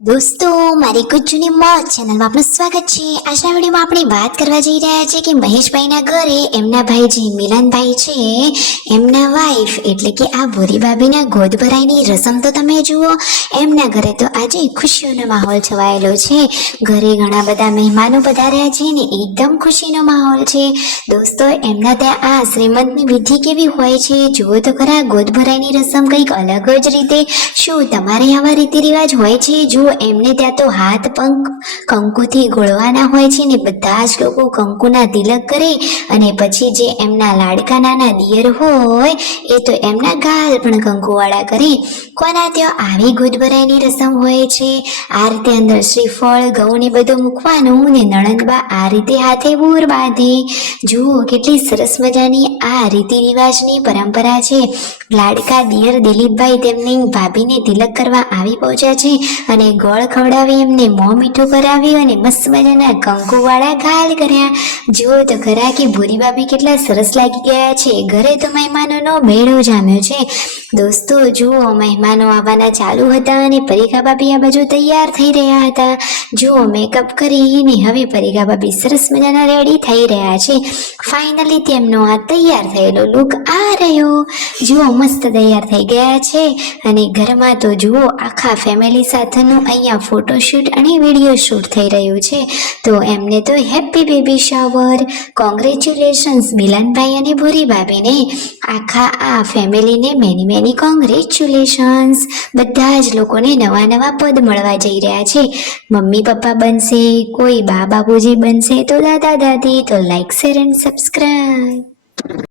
દોસ્તો મારી ગુજ્જુની મોજ ચેનલમાં આપનું સ્વાગત છે। આજના વિડીયોમાં આપણે વાત કરવા જઈ રહ્યા છીએ કે મહેશભાઈના ઘરે એમના ભાઈ જે મિલનભાઈ છે એમના વાઈફ એટલે કે આ ભૂરી ભાભીના ગોદ ભરાઈની રસમ તો તમે જુઓ। એમના ઘરે તો આજે ખુશીઓનો માહોલ છવાયેલો છે। ઘરે ઘણા બધા મહેમાનો પધાર્યા છે ને એકદમ ખુશીનો માહોલ છે। દોસ્તો એમના ત્યાં આ શ્રીમંતની વિધિ કેવી હોય છે જુઓ તો ખરા। ગોદ ભરાઈની રસમ કંઈક અલગ જ રીતે। શું તમારે આવા રીતિ રિવાજ હોય છે? જો એમને ત્યાં તો હાથ પંખ કંકુથી ગોળવાના હોય છે ને બધા જ લોકો કંકુના તિલક કરે અને પછી જે એમના લાડકા નાના દિયર હોય એ તો એમના ગાલ પણ કંકુવાળા કરે। કોના ત્યાં આવી ગોદ ભરાઈની રસમ હોય છે। આ રીતે અંદર શ્રીફળ ઘઉં ને બધું મૂકવાનું ને નણંદબા આ રીતે હાથે બોર બાંધે। જુઓ કેટલી સરસ મજાની આ રીતિ રિવાજની પરંપરા છે। લાડકા દિયર દિલીપભાઈ તેમની ભાભીને તિલક કરવા આવી પહોંચ્યા છે અને ગોળ ખવડાવી એમને મોં મીઠું કરાવ્યું અને મસ્ત મજાના કંકુવાળા ગાલ કર્યા। જુઓ તો ખરા કે ભૂરી ભાભી કેટલા સરસ લાગી ગયા છે। ઘરે તો મહેમાનોનો મેળો જામ્યો છે। દોસ્તો જુઓ મહેમાનો આવવાના ચાલુ હતા અને પરીખા ભાભી આ બાજુ તૈયાર થઈ રહ્યા હતા। જુઓ મેકઅપ કરીને હવે પરીખા ભાભી સરસ મજાના રેડી થઈ રહ્યા છે। ફાઇનલી તેમનો આ તૈયાર થયેલો લુક આ રહ્યો। જુઓ મસ્ત તૈયાર થઈ ગયા છે અને ઘરમાં તો જુઓ આખા ફેમિલી સાથેનું અહીંયા ફોટોશૂટ અને વિડીયો શૂટ થઈ રહ્યું છે। તો એમને તો હેપી બેબી શાવર, કોંગ્રેચ્યુલેશન્સ મિલનભાઈ અને ભૂરી ભાભીને। આખા આ ફેમિલીને મેની કોંગ્રેચ્યુલેશન્સ। બધા જ લોકોને નવા નવા પદ મળવા જઈ રહ્યા છે। મમ્મી પપ્પા બનશે, કોઈ બા બાપુજી બનશે, તો દાદા દાદી। તો લાઈક શેર એન્ડ સબસ્ક્રાઈબ।